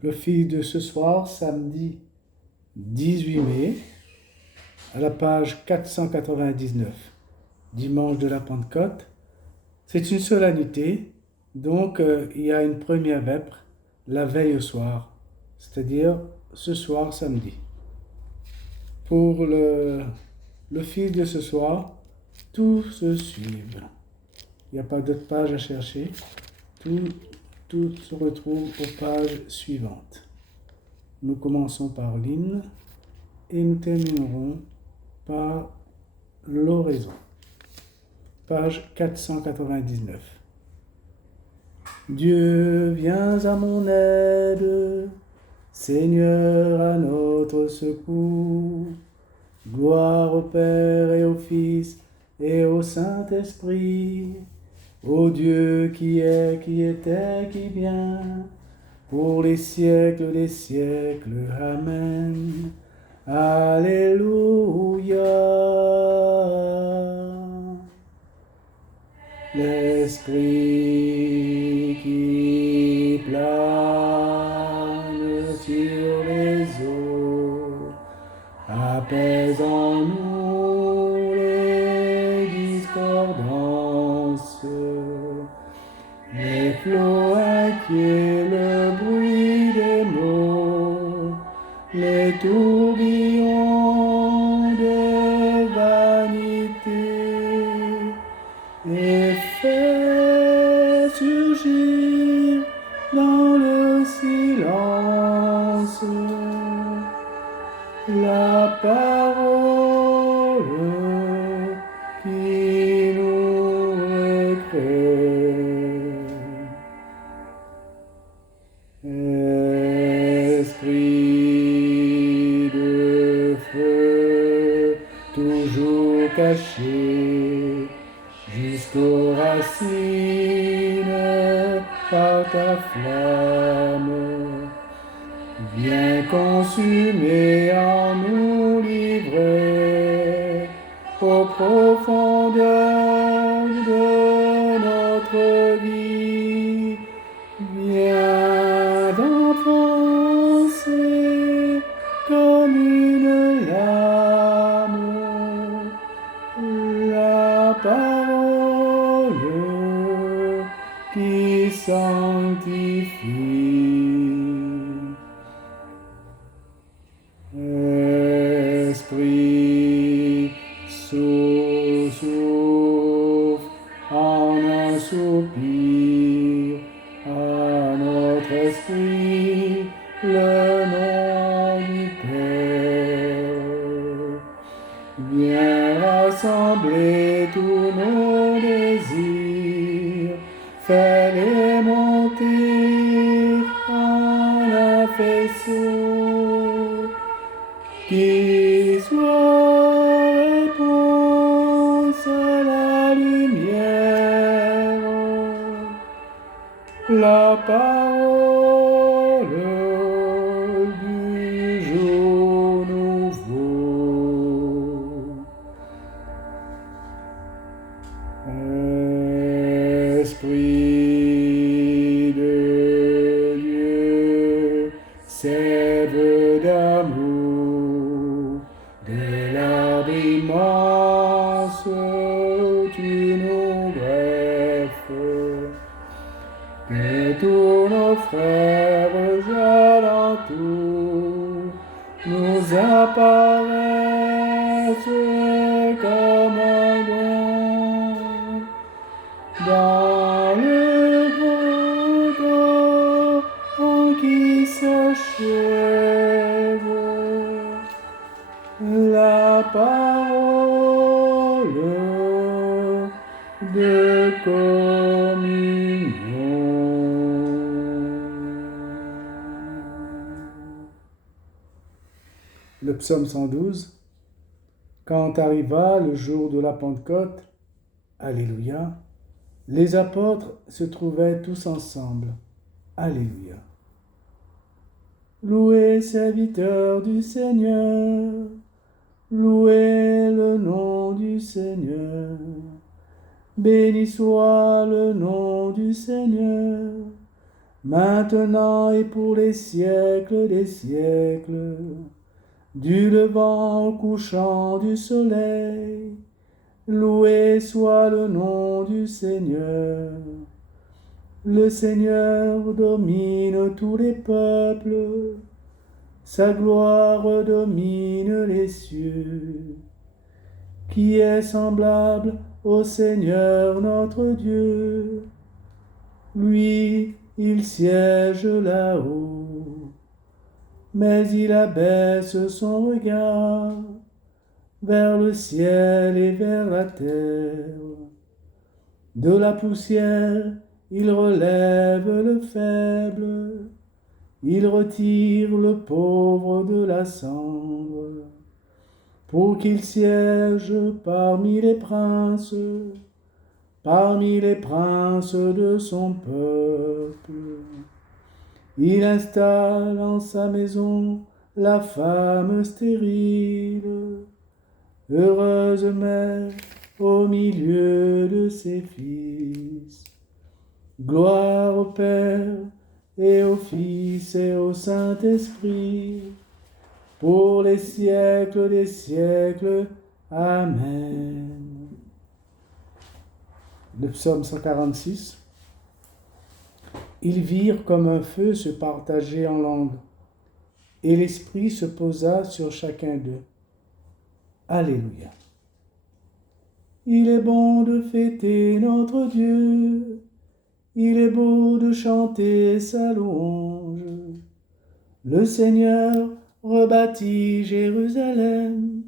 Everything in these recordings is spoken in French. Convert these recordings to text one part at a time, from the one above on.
Le fil de ce soir, samedi 18 mai, à la page 499, dimanche de la Pentecôte. C'est une solennité, donc il y a une première vêpres la veille au soir, c'est-à-dire ce soir, samedi. Pour le fil de ce soir, tout se suit. Il n'y a pas d'autre page à chercher. Tout se retrouve aux pages suivantes. Nous commençons par l'hymne et nous terminerons par l'oraison. Page 499. Dieu, viens à mon aide, Seigneur à notre secours. Gloire au Père et au Fils et au Saint-Esprit, ô Dieu qui est, qui était, qui vient, pour les siècles des siècles. Amen. Alléluia. L'Esprit qui plane sur les eaux apaise en nous les discordances. Les flots inquiets, le bruit des mots, les tourbillons de vanité, et fait surgir dans le silence la parole qui nous recrée. Esprit de feu, toujours caché jusqu'aux racines par ta flamme, viens consumer en nous livrer aux profondeurs de notre vie. Viens d'enfoncer comme une lame la parole qui sanctifie. Esprit, souffle en un soupir à notre esprit le nom du Père. Viens rassembler tous nos désirs, fais-les monter en un faisceau qui soit réponse à la lumière, la parole du jour nouveau. Esprit de Dieu, sève d'amour, de l'arbre immense, tu nous greffes, que tous nos frères alentours nous apparaissent comme un don dans le regard en qui s'achève la parole de communion. Le psaume 112. Quand arriva le jour de la Pentecôte, Alléluia, les apôtres se trouvaient tous ensemble. Alléluia. Louez, serviteurs du Seigneur, louez le nom du Seigneur. Béni soit le nom du Seigneur. maintenant et pour les siècles des siècles. Du levant au couchant du soleil, loué soit le nom du Seigneur. Le Seigneur domine tous les peuples, sa gloire domine les cieux. Qui est semblable au Seigneur notre Dieu? Lui, il siège là-haut, mais il abaisse son regard vers le ciel et vers la terre. De la poussière, il relève le faible, il retire le pauvre de la cendre, pour qu'il siège parmi les princes de son peuple. Il installe en sa maison la femme stérile, heureuse mère au milieu de ses fils. Gloire au Père et au Fils et au Saint-Esprit, pour les siècles des siècles. Amen. Le psaume 146. Ils virent comme un feu se partager en langues, et l'Esprit se posa sur chacun d'eux. Alléluia. Il est bon de fêter notre Dieu, il est beau de chanter sa louange. Le Seigneur rebâtit Jérusalem,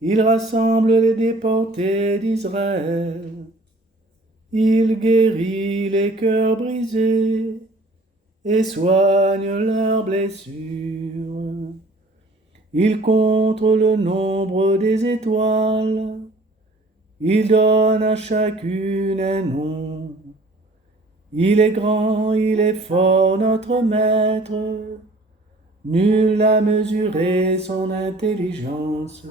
il rassemble les déportés d'Israël. Il guérit les cœurs brisés et soigne leurs blessures. Il compte le nombre des étoiles, il donne à chacune un nom. Il est grand, il est fort, notre Maître, nul n'a mesuré son intelligence.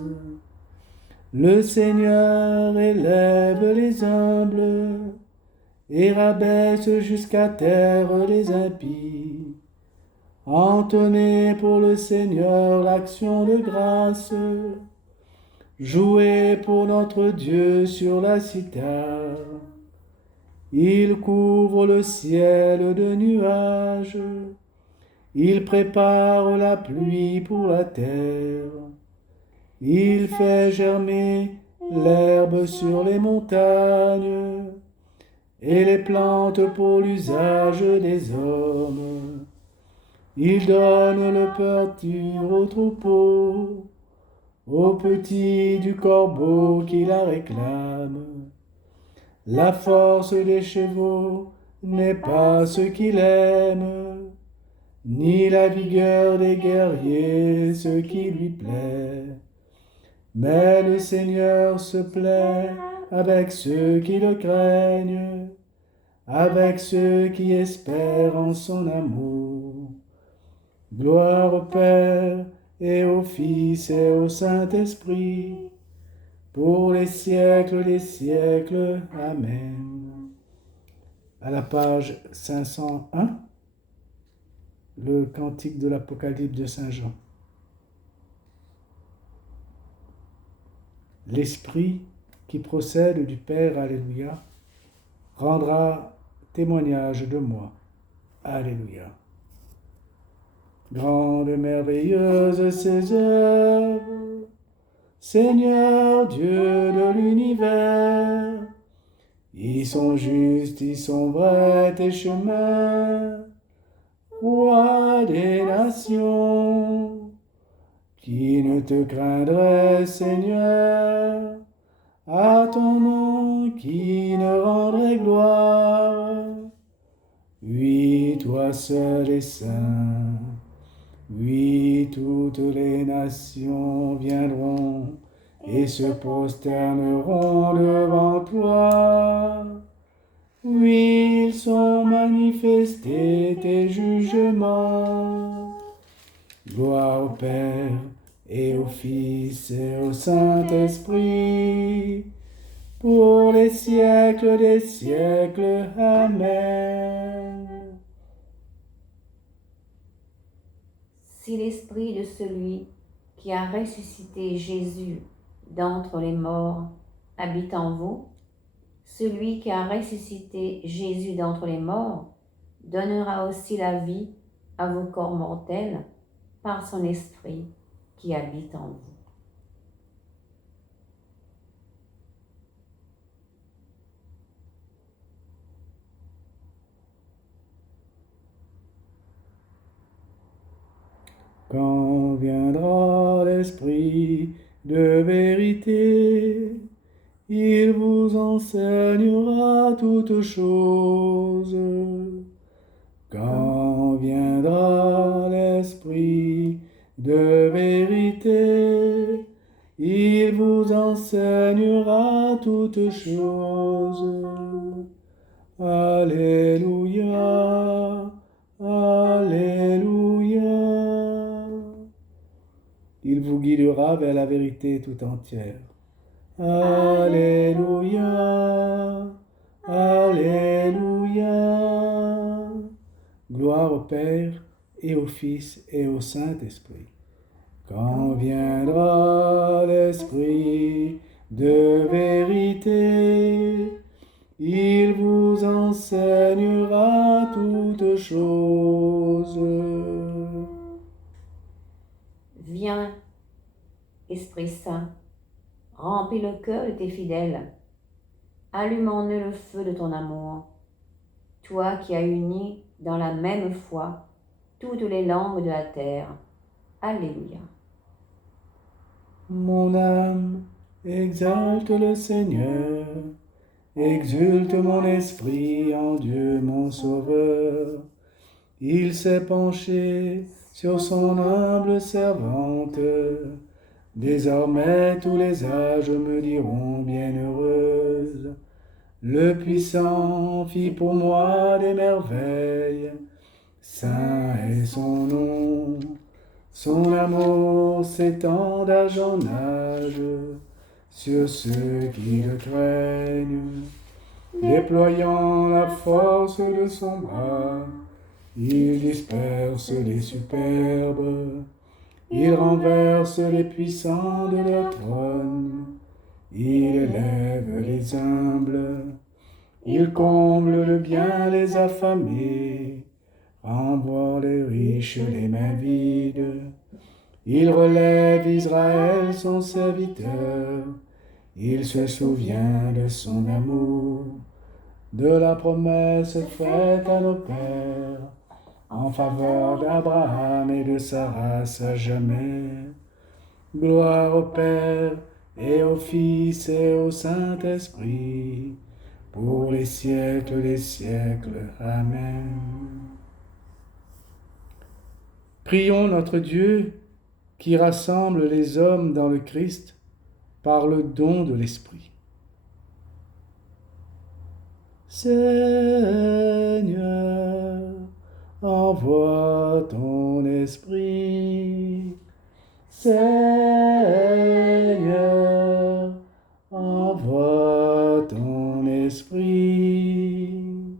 Le Seigneur élève les humbles et rabaisse jusqu'à terre les impies. Entonnez pour le Seigneur l'action de grâce, jouez pour notre Dieu sur la cithare. Il couvre le ciel de nuages, il prépare la pluie pour la terre. Il fait germer l'herbe sur les montagnes et les plantes pour l'usage des hommes. Il donne le pâture au troupeau, aux petits du corbeau qui la réclame. La force des chevaux n'est pas ce qu'il aime, ni la vigueur des guerriers ce qui lui plaît. Mais le Seigneur se plaît avec ceux qui le craignent, avec ceux qui espèrent en son amour. Gloire au Père et au Fils et au Saint-Esprit, pour les siècles des siècles. Amen. À la page 501, le cantique de l'Apocalypse de Saint Jean. L'Esprit qui procède du Père, Alléluia, rendra témoignage de moi. Alléluia. Grande et merveilleuse ses œuvres, Seigneur Dieu de l'univers. Ils sont justes, ils sont vrais tes chemins, Roi des nations. Qui ne te craindrait, Seigneur, à ton nom qui ne rendrait gloire? Oui, toi seul es saint. Oui, toutes les nations viendront et se prosterneront devant toi. Oui, ils sont manifestés tes jugements. Gloire au Père et au Fils et au Saint-Esprit, pour les siècles des siècles. Amen. si l'esprit de celui qui a ressuscité Jésus d'entre les morts habite en vous, celui qui a ressuscité Jésus d'entre les morts donnera aussi la vie à vos corps mortels par son esprit qui habite en vous. Quand viendra l'Esprit de vérité, il vous enseignera toutes choses. Quand viendra l'Esprit de vérité, il vous enseignera toutes choses. Alléluia, Alléluia. Il vous guidera vers la vérité tout entière. Alléluia, Alléluia. Gloire au Père et au Fils et au Saint-Esprit. Quand viendra l'Esprit de vérité, il vous enseignera toutes choses. Viens, Esprit Saint, remplis le cœur de tes fidèles, allume en eux le feu de ton amour, toi qui as uni dans la même foi toutes les langues de la terre. Alléluia. Mon âme exalte le Seigneur, exulte mon esprit en Dieu mon Sauveur. Il s'est penché sur son humble servante. Désormais tous les âges me diront bienheureuse. Le Puissant fit pour moi des merveilles. Saint est son nom. Son amour s'étend d'âge en âge sur ceux qui le craignent. Déployant la force de son bras, il disperse les superbes, il renverse les puissants de leur trône, il élève les humbles, il comble le bien les affamés, renvoie les riches les mains vides. Il relève Israël son serviteur, il se souvient de son amour, de la promesse faite à nos pères, en faveur d'Abraham et de sa race à jamais. Gloire au Père et au Fils et au Saint-Esprit, pour les siècles des siècles. Amen. Prions notre Dieu qui rassemble les hommes dans le Christ par le don de l'Esprit. Seigneur, envoie ton Esprit. Seigneur, envoie ton Esprit.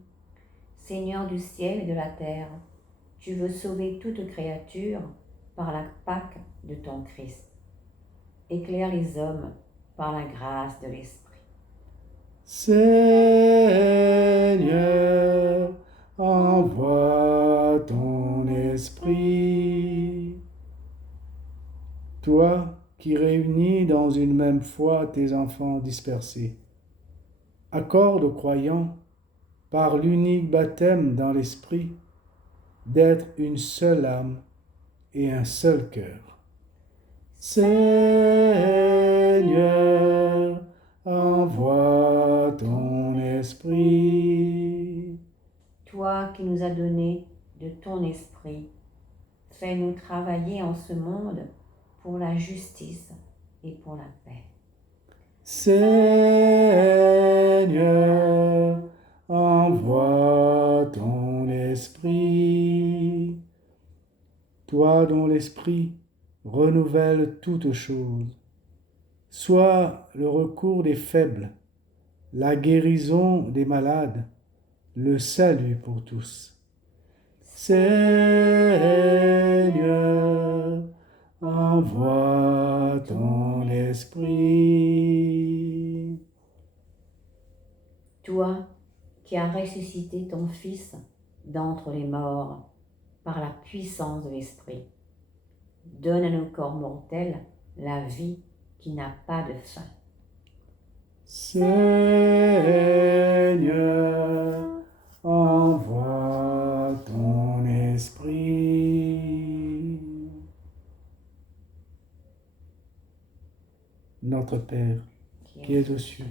Seigneur du ciel et de la terre, tu veux sauver toute créature par la Pâque de ton Christ. Éclaire les hommes par la grâce de l'Esprit. Seigneur, envoie ton Esprit. Toi qui réunis dans une même foi tes enfants dispersés, accorde aux croyants, par l'unique baptême dans l'Esprit, d'être une seule âme et un seul cœur. Seigneur, envoie ton Esprit. Toi qui nous as donné de ton Esprit, fais-nous travailler en ce monde pour la justice et pour la paix. Seigneur, envoie ton Esprit. Toi dont l'Esprit renouvelle toutes choses, sois le recours des faibles, la guérison des malades, le salut pour tous. Seigneur, envoie ton esprit. Toi qui as ressuscité ton Fils d'entre les morts par la puissance de l'Esprit, donne à nos corps mortels la vie qui n'a pas de fin. Seigneur, envoie ton esprit. Notre Père, qui es aux cieux,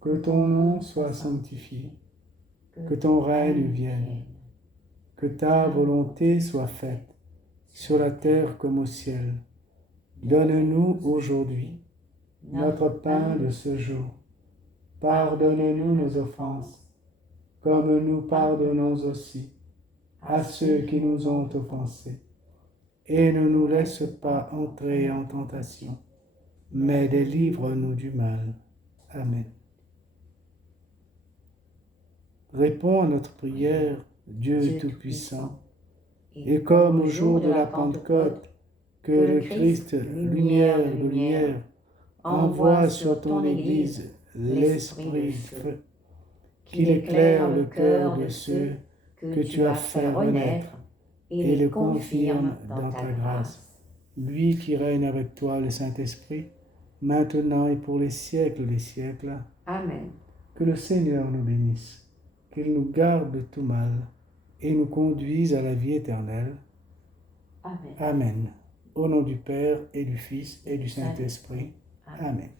que ton nom soit sanctifié, que ton règne vienne, que ta volonté soit faite, sur la terre comme au ciel. Donne-nous aujourd'hui notre pain de ce jour. Pardonne-nous nos offenses, comme nous pardonnons aussi à ceux qui nous ont offensés. Et ne nous laisse pas entrer en tentation, mais délivre-nous du mal. Amen. Réponds à notre prière, Dieu Tout-Puissant, et comme au jour de la Pentecôte, que le Christ, lumière de lumière, envoie sur ton Église l'Esprit de feu, qu'il éclaire le cœur de ceux que tu as fait renaître et les confirme dans ta grâce. Lui qui règne avec toi, le Saint-Esprit, maintenant et pour les siècles des siècles. Amen. Que le Seigneur nous bénisse, qu'il nous garde de tout mal et nous conduise à la vie éternelle. Amen. Amen. Au nom du Père et du Fils et du Saint-Esprit. Amen.